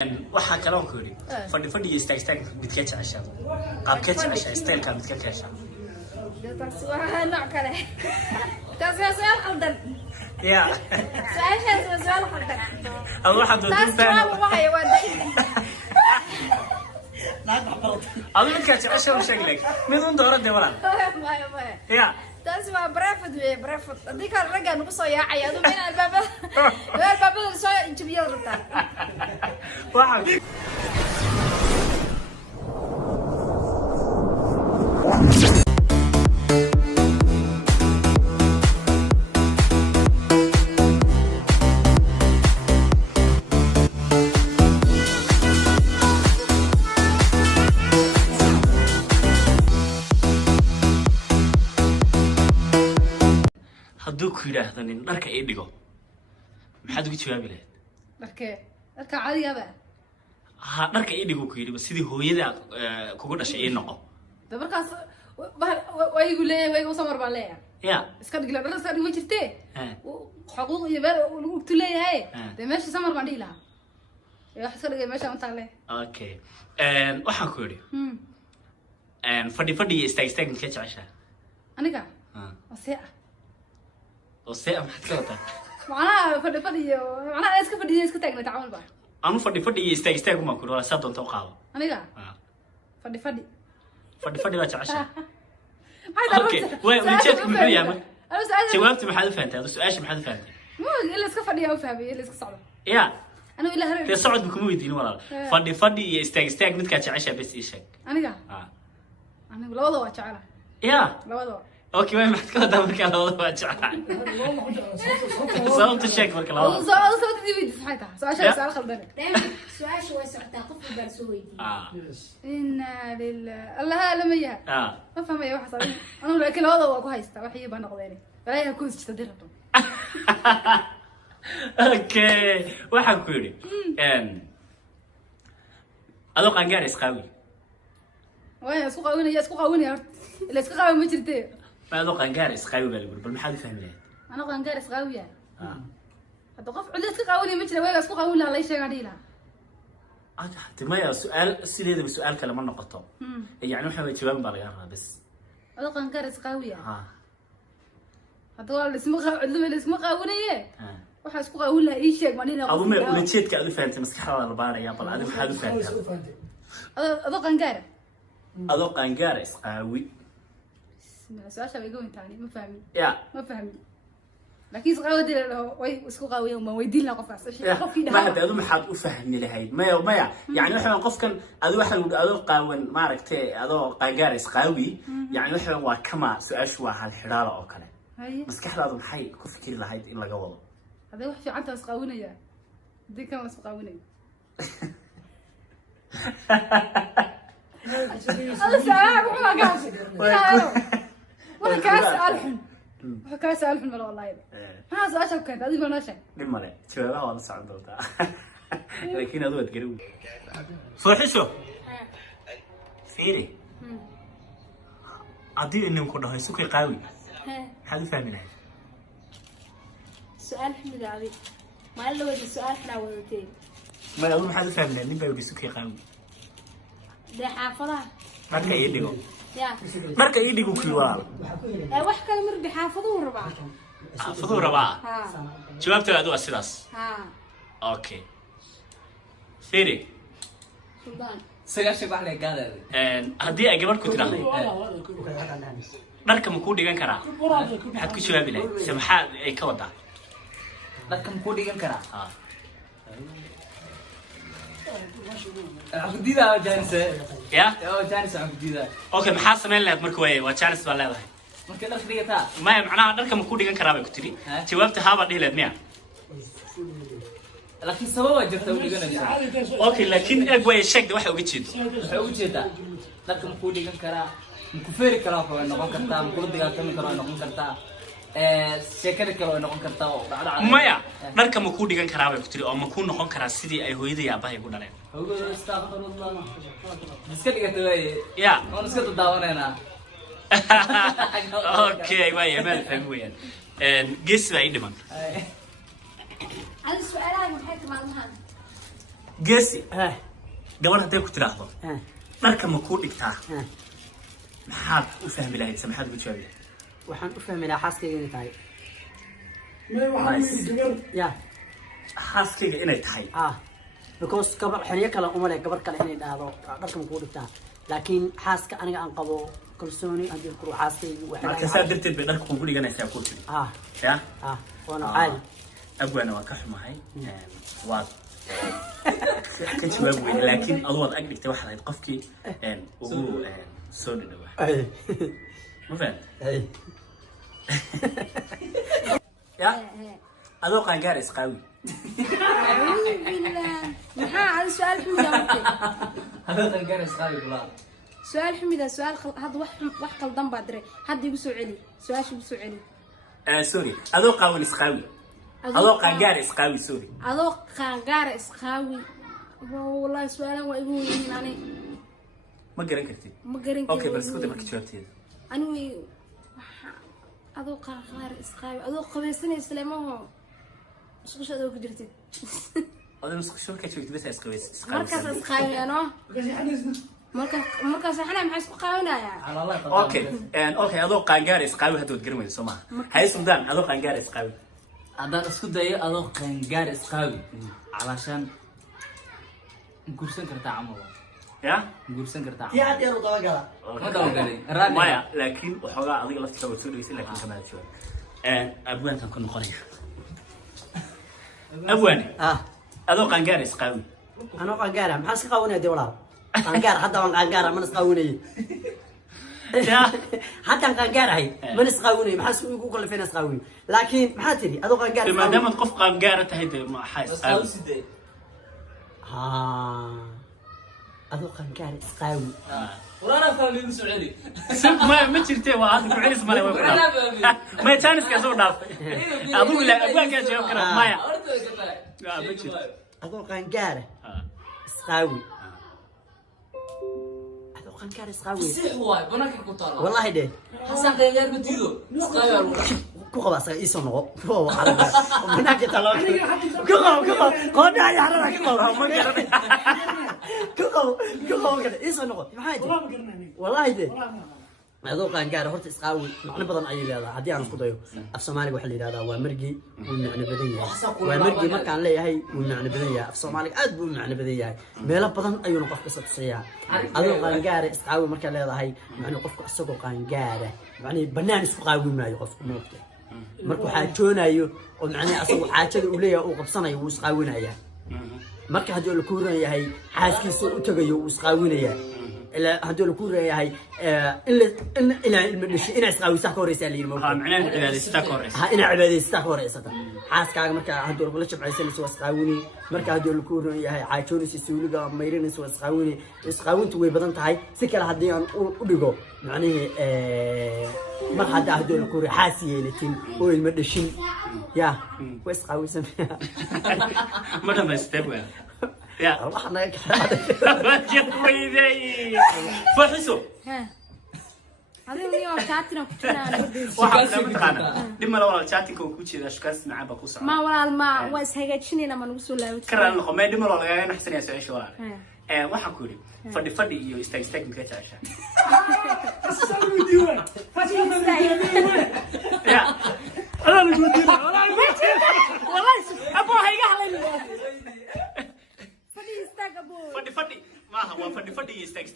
waxaa kaloo ku yiri fadhi istaag mid ka jeceshaa qaab ka jeceshaa style-ka mid ka jeceshaa taas waa nooc kale taas waa su'aal qaldan ya su'aashaas waa su'aal qaldan adoo waxaad taas waa day adoo mid ka jeceshaa sheeg leeg mid un dooro de wala maya ya taas waa brafad hadii ka raga nagu soo yaacay adoo meel albaabada soo injibiyada rabtaa waxa hadduu ku yiraahdo nin dharka ay dhigo maxaad ugu jawaabi lahayd dharka caadiga ha dharka ay dhigo ku yiri sidii hooyada kugu dhashay ay noqo dabarkaas way igu leeyahay way ugu samar baa leeyahay ya iska dhigla dharka dhig ma jirtee xuquuq iyo beel lagu tuleeyahay de meesha samar baan dhigi lahaa wax iska dhigay meesha inta le okay waxaan ku yiri fadhi istaag mid ka jeceshaa aniga wasee وسيء محتكوتا معناها فدي معناها اسك فدي اسك تاغنا تعامل با انا فدي استاغ ما كنت ولا سادون توقاوا انيغا فدي با جعشا اوكي وين جيت محيا ما جاوبت ما حد فهمت هذا السؤال ما حد فهمت مو الا اسك فدي او فهمي الا اسك صعب يا انا ولا هرب صعد بكم ويدين ولا فدي استاغ مد كا جعشا بس ايشك انيغا انا لوده وا جعلا يا لوده اوكي وين محتكوتا marka lawada waa jeclaa صوت الشيك marka lawada صوت دي فيديو صحيح سؤال خلدنا سؤال شو سعتها طفل برسوي إنا لله الله لما يا ما فهم يا واحد صار أنا لكن هذا هو كويس وحي بنقضيني فلا يكون تدرته اوكي واحد كوري أذوق أنجارس قوي وين اسكو قاوني يا اللي اسكو قاوي ما جرتي ما أذوق أنجارس قوي بل ما حد يفهم ليه أنا قنقارس قوي هذا قف عدة اسكو قاوني ما جرتي وين اسكو قاوني الله يشيء قديلا تمام سؤال سيدي بسؤال كلام النقطة يعني إحنا بنتجاوب بالغيرها بس أذوق أنجارس قوي هذا هو اللي اسمه قاوني waxa isku qaawin la ii sheeg manina adu ma ula jeedka adu faantay maskaxda la baaraya bal adu waxa adu faantay adu qangaar isqaawi su'aasha way goyn taani ma fahmin ma fahmin laakiin isqaawdi way isku qaawiyeen ma weydiin qofkaas qofkii ma hada adu maxaad u fahmi lahayd maya yani waxa qofkan adu waxa adu qaawan ma aragtay adu qangaar isqaawi yani waxa waa kama su'aashu waa hal xiraalo oo kale maskaxdaadu maxay ku fikir lahayd in laga wado هذا واحد في عنده اسقاونية دي كم اسقاونية هذا ساعة وما كاس ولا كاس ألحن كاس ألحن ولا والله هذا أشوف كذا هذه ما نشأ لما لا شبابها ولا صعب دوتا لكن هذا تقريبا صحيح فيري عدي إنهم كنا هاي سكر قوي هذا فاهمينه سؤال حمد علي ما له ودي سؤال حنا ودتين ما أظن حد فاهمنا اللي بيودي سكي قوي ده حافظة مركا يديكو يا مركا يديكو كيوال wax kale mar bixaafaduu rabaa xaafaduu rabaa jawaabta aad u asidaas okay firi suldaan sagaasha wax la gaadhay haddii ay gabadh ku tiraahdo dharka ma ku dhigan karaa maxaad ku jawaabi lahayd se maxaa ay ka wadaa dadka ku dhigan karaa afdida jaanise ya jaanise afdida okay maxaa sameyn lahayd marka waa jaanis baa leedahay marka dharka dhigata maya macnaha dharka ma ku dhigan karaa bay ku tiri jawaabta haaba dhihi lahayd miya laakiin sababa jirta u dhiganaysa okay laakiin eeg way sheegday waxa uga jeedo waxa uga jeeda dharka ma ku dhigan karaa ma ku feeri karaa oo noqon kartaa ma ku dagaalami karaa noqon kartaa sheekada kale oo noqon kartaa oo dhacda maya dharka ma ku dhigan karaa bay ku tiri oo ma ku noqon karaa sidii ay hooyada iyo aabahay ku dhaleen iska dhigata way ya oo iska daawanayna okay way meel fahmi weeyaan gees baa ii dhiman هذا السؤال هاي محيط مع المهن geesi ها gabar haday ku tiraahdo ها dharka ma ku dhigtaa ها maxaad u fahmi lahayd samaxad ugu jawaabi waxaan u fahmi lahaa xaaskayga inay tahay ya xaaskayga inay tahay because gabar xiliyo kale uma leh gabar kale inay dhahdo dharka ma ku dhigtaa laakiin xaaska aniga aan qabo kalsooni haddii ku xaaskayga marka saa darteed bay dharka kugu dhiganaysaa ku tiri ya waana caadi abwaana waa ka xumahay waad ka jawaab weyne laakiin adu waad ag dhigtay waxaad ahayd qofkii ugu soo dhadhawaa ma fahamtay ya adoo qaangaar isqaawi maxaa ada su-aal xumida markay هذا قنقر اسقاوي بلا su-aal xumida su-aal hadda wax qaldan baa diray hadda igu soo celi su-aasha igu soo celi sorry adoo qaawan isqaawi adoo qaangaar isqaawi sorry adoo qaangaara isqaawi wallahi su-aalan waa igu weyihiin ani ma garan kartid ma garan karo okay bal isku day marka jawaabteeda anigu adoo qaangaara isqaawi adoo qabaysanaysa leemaho isqusha adoo ku jirtid adoo isqusha ka joogtid bas isqaways markaas isqaawiyaano markaas waxana maxay isku qaawinayaa على الله okay okay adoo qaangaar isqaawi hadood garan weyso ma hay sumdaan adoo qaangaar isqaawi هذا اسكو داي ادو قنقر اسقاوي علشان نقرسن كرتا عمو ya نقرسن كرتا tii hadda uu daba gala ما داو غالي رادي maya laakiin waxoogaa adiga laftiisa waa soo dhageysay laakiin kama jawaab abwaankan ku noqonaya abwaani adoo qaangaar isqaawi anoo qaangaara maxaa iska qaawanaya dee walaal qaangaar hadda waan qaangaara mana isqaawanayay haddaan qaangaarahay mana isqaawinay maxaa igu kallifeen isqaawin laakiin maxaa tiri adoo qaangaar maadaama qof qaangaara tahay dee maxaa اسقاوي isqaawi سيدي adoo qaangaar isqaawi ورانا فاهمين مسعودي ma jirtee waa hadda ku celis male way ku dhaaf ma janiska soo dhaafay adigu la abwaanka jawaab kara maya ma jirto adoo qaangaara isqaawi adoo qaangaar isqaawi صح واي بناك كنتالا wallahi de حسن قنقر بديدو اسقاوي ku qaba asaga iisoo noqo kuwa caraga banaanka talo ku qabo qoodha ay harada ku qabo ma garanay ku qabo kada iisoo noqo maxay tahay wallahi de adoo qaangaar horta isqaawi macno badan ayay leedahay haddii aan isku dayo af Soomaaliga waxa la yiraahdaa waa margi uu macno badan yahay waa margi markaan leeyahay uu macno badan yahay af Soomaaliga aad buu macno badan yahay meelo badan ayuu qofka ka tusayaa adoo qaangaar isqaawi markaan leedahay macno qofka asagoo qaangaar macni banaan isku qaawi maayo qofka moogta markuu xaajoonayo oo macnaheedu asagu xaajada uu leeyahay uu qabsanayo uu isqaawinaya marka haddii la ku ran yahay xaaskiisa u tagayo uu isqaawinaya ila haddii la ku ran yahay ila ilma dhishi ina isqaawisa ka horeysa leeyma ha macnaheedu cibaadaysta ka horeysa ha ina cibaadaysta ka horeysa xaaskaaga marka haddii la jabcaysanayso waa isqaawini marka haddii la ku ran yahay xaajoonaysa suuliga mayrinaysa waa isqaawini isqaawintu way badan tahay si kale haddii aan u dhigo macnaheedu mar hadda haddii la ku ran xaas yeelatin oo ilma dhishin ya way isqaawisan ma dhamaystay waa ya waxa naga kaxay wajib weyday faxiso ha adigu niyo taatira ku jiraan waxa ka taqaana dhimala walaal chatting ku jeeda shakaas macaba ku socda ma walaal ma waa is hagaajinayna ma nagu soo laaway karaan noqomay dhimala laga naxsanaya su'aasha walaal waxa ku yiri fadhi iyo istaag midka taasha ya ana lagu diray wallahi abo hayga halay fadhi istaag abo fadhi maaha waa fadhi iyo istaag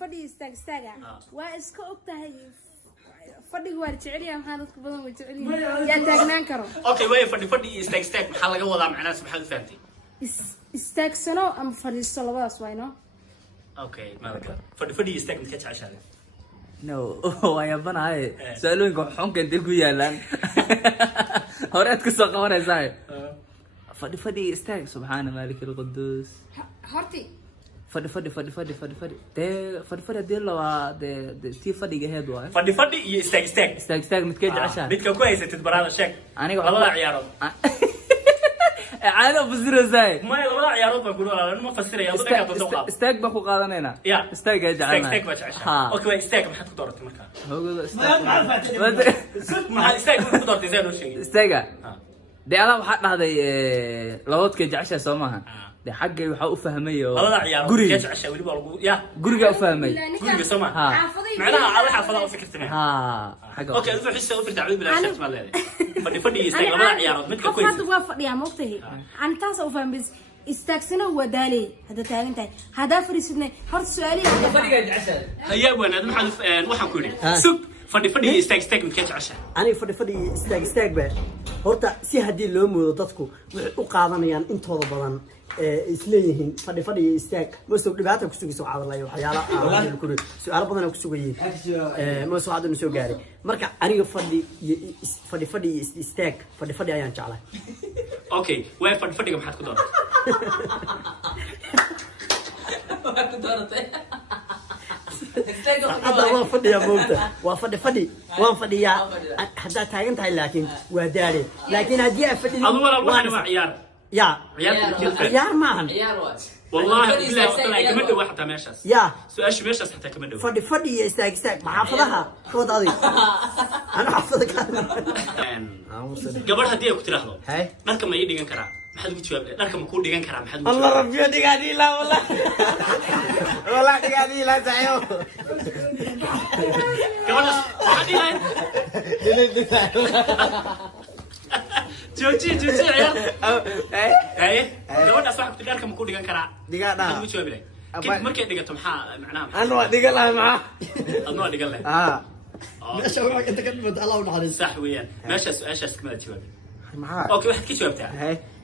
fadhi istaaga waa iska ogtahay fadhigu waa jecel yahay maxaa dadku badan way jecel yihiin yaa taagnaan karo okay way fadhi iyo istaag maxaa laga wadaa macnaha maxaad u fahamtay istaagsano ama fadhiisto labadaas waa inoo okay malaka fadhi iyo istaag midka jeceshahay no waa banaay su'aalooyinka xunka inta ku yaalaan horeed ka soo qabanaysaa fadhi istaag subxaana maaliki alquduus horti fadhi dee hadii la waa dee tii fadhiga heed waayo fadhi iyo istaag midkee jeceshahay midka ku haysatid baraada sheeg aniga labada ciyaarood caado fasiraysaa ma labada ciyaarood baan ku walaal ma fasiraya dadka ka doonto qaab istaag baan ku qaadanaynaa ya istaag ay jecelnahay istaag baa jeceshahay okay way istaag maxaad ku dooratay marka hoogoda maxaa istaag ku doortay soo sheegay istaaga dee adaa waxaa dhahday laboodkee jeceshahay soo maaha de xagga waxa u fahmay oo labada ciyaar guriga jecesha waliba lagu ya guriga u fahmay guriga Soomaa ha macnaha aad xafada u fikirtay ha xagga okay adigu xisay u firtaa waliba la shaqo leedahay fadhi istaag labada ciyaarood mid ka qofka waa fadhiya moogtahay aan taas u fahmin istaagsana waa daalay hada taagan tahay hada fariisidnay horta su'aalihi fadhiga jecesha hayaa wanaad maxaa waxaan ku yiri sug fadhi istaag mid ka jecesha aniga fadhi istaag ba horta si hadii loo moodo dadku waxay u qaadanayaan intooda badan isleeyihiin fadhi istaag ma soo dhibaato ku sugayso caawalayo waxyaalaha ku su'aalo badan ku sugayeen ma soo hadda soo gaaray marka aniga fadhi istaag fadhi ayaan jeclahay okay way fadhiga maxaad ku dooratay hadda waa fadhiya moogta waa fadhi waan fadhiyaa haddaa taagan tahay laakiin waa daale laakiin haddii aad fadhido adu walaal waxaan waa ciyaar ya ciyaar maahan والله بالله والله كمان دو واحد ماشاس يا سؤال ماشاس حتى كمان دو فدي استاك محافظها خذ هذه انا حافظك قبل هديه كنت راحلو دارك ما يدغن كرا ما حد جواب دارك ما كو دغن كرا ما حد الله ربي دغادي لا والله والله دغادي لا تعيو قبل هدي جوجي عيال اي gabadha saxabta dharka ma ku dhigan karaa digada ma joobilay kid markay dhigato maxaa macnaha aan waa dhigan lahay maxaa adoo dhigan lahay meesha waxa inta ka dhimad Allah u naxariis sax weeyaan meesha su'aashaas kama jawaab maxaa okay waxaad ka jawaabtaa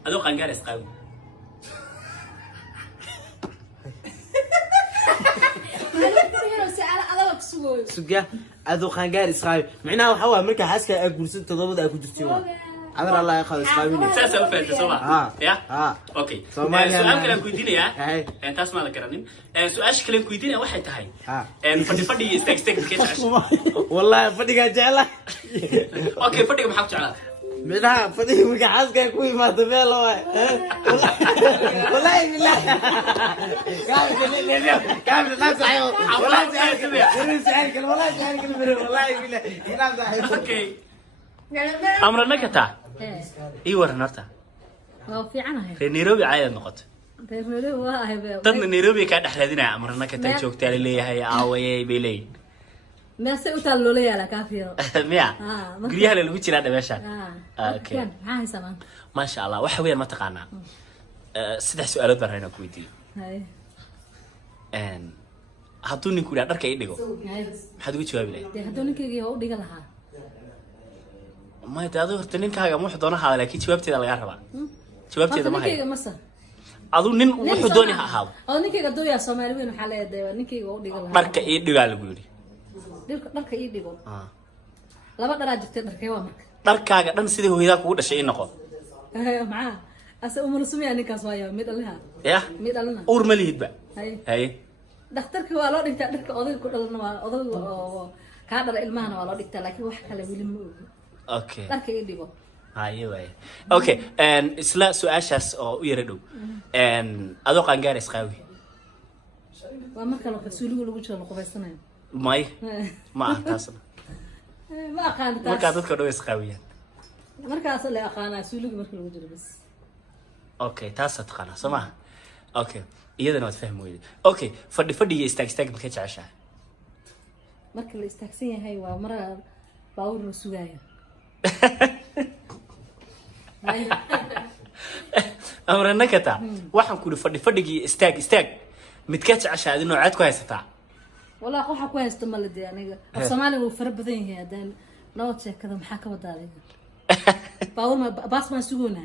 adoo qangaar isqaawi suga adoo qangaar isqaawi macnaha waxa waa marka xaaska ay guursan todobada ay ku jirtay عذر الله يخلص قابلني ساسا وفات سوا يا اوكي سؤال كلام كويدينيا انت اسمع لكرنين سؤال كلام كويدينيا waxay tahay fadhi istaag keesh والله fadhiga jecla okay fadhiga maxaa jeclaa midha fadhiga marka xaaska ku imaado meel waay والله بالله كامل ناس عيو والله سعيد والله بالله اوكي امرنا كتا اي ورنرتا في عنها في نيروبي عايد نقط dadna nairobi ka dhaxladina amarna ka tan joogtaa leeyahay aawayay bilay ma se u taal loo leeyahay kaafiyo miya guriyaha lagu jira dhabeesha okay maxaa samaan ma sha Allah waxa weeyaan ma taqaanaa saddex su'aalood baan rabaa ku weydiiyo hadduu ninku ila dharka ii dhigo maxaad ugu jawaabi lahayd hadduu ninkayga u dhiga lahaa ما يتعذر تنينكاga ma wuxuu hada laakiin jawaabteeda laga rabaa jawaabteeda ma hayo adu nin wuxuu dooni ha ahaado oo ninkayga dooya Soomaali weyn waxa leeyahay ninkayga u dhiga lahaa marka ii dhiga lagu yiri dharka ii dhigo laba dhar jirtay dharkay waa marka dharkaaga dhan sidii hooyada kugu dhashay in noqon maxaa asa umar sumiya ninkaas waayo mid allaha ya mid allana uur ma lihidba hay dhakhtarka waa loo dhigtaa dharka odayga ku dhalana waa odayga oo ka dhar ilmahana waa loo dhigtaa laakiin wax kale wili ma ogi okay dharka ii dhigo haye okay isla su'aashaas oo u yara dhow adoo qangaar isqaawi waa marka la rasuuligu lagu jiro la qubaysanayo may ma taasna ma aqaan taas marka dadka dhow isqaawiyaan markaas la aqaana rasuuligu marka lagu jiro bas okay taas taqaana sama okay iyadana waad fahmi weyday okay fadhi istaag ma ka jeceshahay marka la istaagsan yahay waa maraa baawur la sugayo amrana kata waxaan ku fadhigi istaag mid ka jeceshahay adoo noocaad ku haysataa wala waxa ku haysto ma la diyaa aniga Soomaaliga uu fara badan yahay hadaan noo sheekada maxaa ka wadaalay baawur ma bas ma sugoona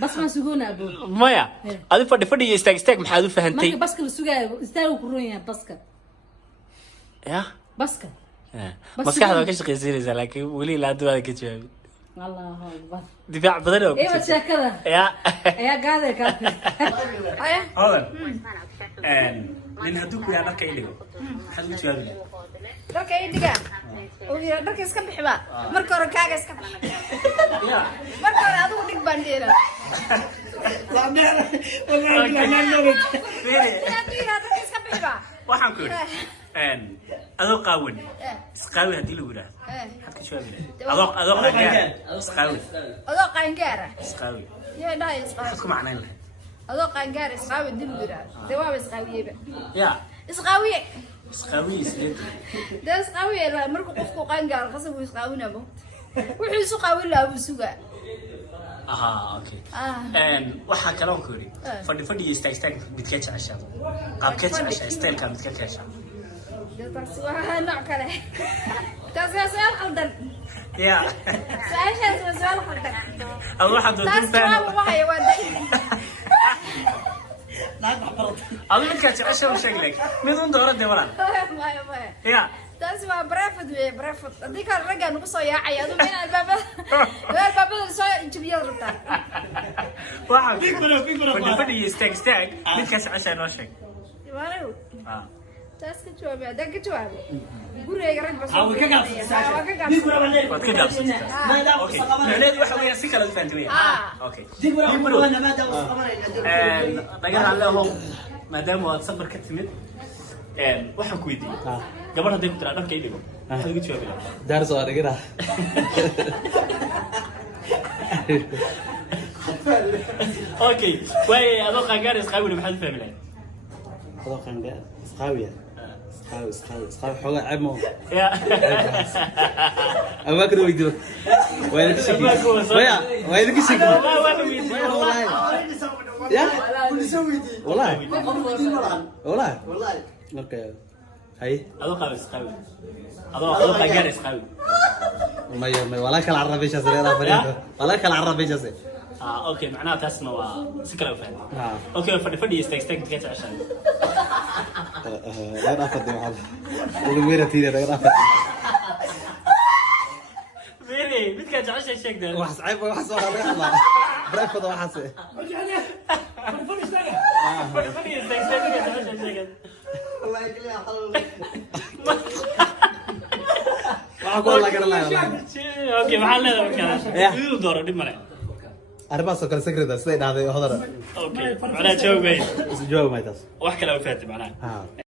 bas ma sugoona abo maya adi fadhi istaag maxaad u fahantay marka baska la sugayo istaag ku roon yahay baska ya baska maskaxda ka shaqeysanaysa laakiin wali la duwada ka jawaabi Allahu akbar difaac badan oo ee sheekada ya gaade ka hodan nin hadduu ku yaa dharka idhigo maxaad ugu jawaabi dharka ii dhiga oo yar dharka iska bixiba marka hore kaaga iska marka hore adigu dhig baan dheera waxaan ku yidhi adoo qaawan isqaawi haddii lagu yidhaahdo maxaad ka jawaabi lahayd adoo qangaar isqaawi adoo qaangaara isqaawi يا لا يسقى حتكم معنين له أذوق قنقار يسقاوي الدلبرة دواب يسقاوي بقى يا يسقاوي سقاوي سيد ده يسقاوي لا مركو قفكو قنقار خصو يسقاوي نبو وحي يسقاوي لا أبو سوقا اوكي waxaa kaloo ku yiri fadhi istaag midka jecesha qaabka jecesha style-ka midka jecesha بس وها نوع كله سؤال خلدن يا سؤال خلدن أول واحد سؤال وهاي ودي أظن إنك تعيش وشكلك مين دورة دوران ما يا تاسمع برافد هذيك الرجع نقص يا عيال من الباب الصايع جبيه ربطة واحد فدي استاك متكاس عشان وشك يبارو تاسك جواب هذا جواب يقول يا رجل بس هو كذا اوكي نولد waxa weeye si kala faantiyo okay dagan allaho maadaama aad safar ka timid waxaan ku weydiiyay gabar haday ku tiraa dharka idigo waxa ugu jawaabi daar soo arigira okay way adoo qangaar isqaawil maxaad fahmilay adoo qangaar isqaawiya isqaawi xogaa camo يا أما كده ويدو وين تشكي وين تشكي يا والله اوكي هاي هذا قابس قوي هذا قاقارس قوي ما ولا كل عربي شاسي ولا كل عربي شاسي اوكي معناها تسمع سكره فهم اوكي فدي استك تكت عشان لا افضل والله وغير تيري لا افضل فيري بدك تعيش الشيك ده واحد عيب واحد صار يطلع برافض واحد سي فدي استك والله يا حلو اقول لك انا اوكي محل هذا دور دي مره أربعة سكر سكرة سيد هذا هذا اوكي معناها جاوب جواب ما يتصل واحد كلام فاتي معناها